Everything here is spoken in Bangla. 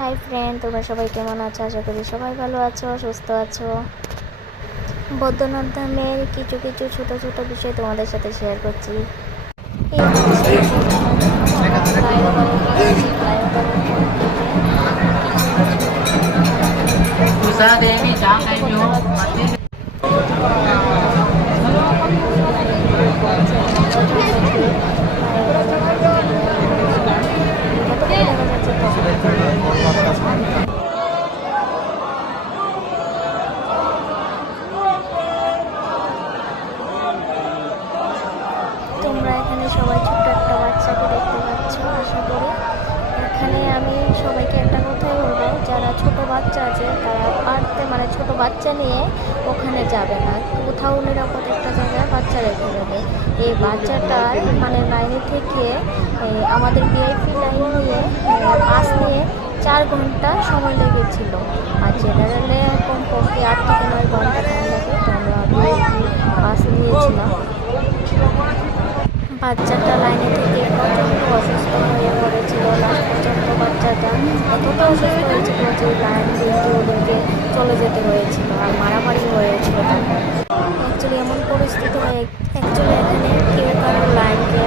হাই ফ্রেন্ড, তোমরা সবাই কেমন আছো? আশা করি সবাই ভালো আছো, সুস্থ আছো। বৈদ্যনাথ ধামের কিছু কিছু ছোট ছোট বিষয় তোমাদের সাথে শেয়ার করছি। এই হচ্ছে ফ্লাইওভারের তোমরা এখানে সবাই ছোট্ট একটা বাচ্চাকে দেখতে পাচ্ছ। আশা করি এখানে আমি সবাইকে একটা কথাই বলবো, যারা ছোট বাচ্চা আছে তারা ছোট বাচ্চা নিয়ে ওখানে যাবে না। কোথাও নিরাপদ একটা জায়গায় বাচ্চা রেখে দেবে। এই বাচ্চাটার লাইনে থেকে আমাদের ভিআইপি লাইন নিয়ে বাস নিয়ে 4 ঘন্টা সময় লেগেছিল। আর জেনারেলে কমপক্ষে 8 থেকে 9 ঘন্টা টাইম লাগে। তো আমরা ভিআইপি বাস নিয়েছিলাম। বাচ্চাটা লাইনে থেকে প্রচণ্ড অসুস্থ হয়ে পড়েছিল। লাস্ট পর্যন্ত বাচ্চাটা এতটা অসুস্থ হয়েছিল যে লাইন দিয়ে ওদেরকে চলে যেতে হয়েছিল, আর মারামারি হয়েছিল। তখন অ্যাকচুয়ালি এমন পরিস্থিতি এখানে কেউ কারোর লাইনকে